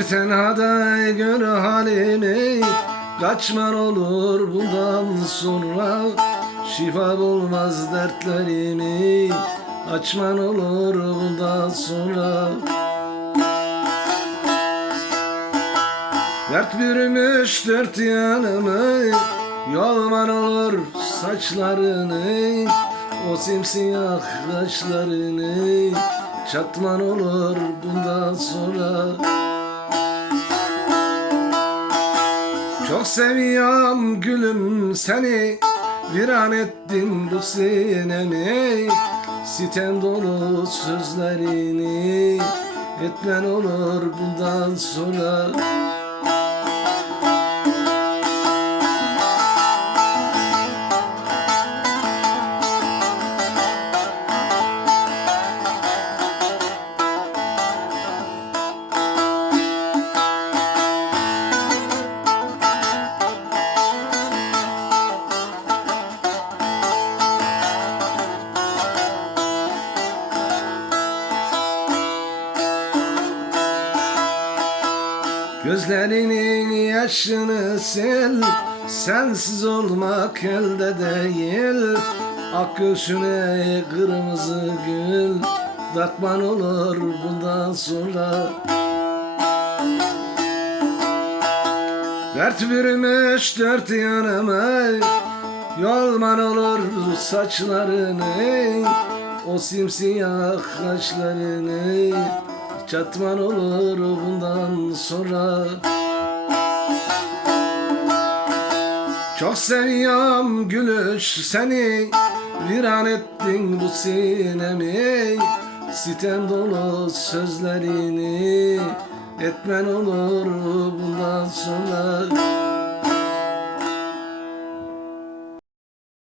tenhada gör halimi Kaçman olur bundan sonra. Şifa bulmaz dertlerimi Açman olur bundan sonra. Dert bürümüş dört yanımı Yolman olur saçlarını. O simsiyah kaşlarını Çatman olur bundan sonra Çok seviyorum gülüm seni. Viran ettin bu sinemi Sitem dolu sözlerini. Etmen olur bundan sonra Gözlerinin yaşını sil Sensiz olmak elde değil. Ak göğsüne kırmızı gül Takman olur bundan sonra. Dert bürümüş dört yanıma Yolman olur saçlarını O simsiyah kaşlarını Çatman olur bundan sonra. Çok seviyorum gülüş seni Viran ettin bu sinemi. Sitem dolu sözlerini Etmen olur bundan sonra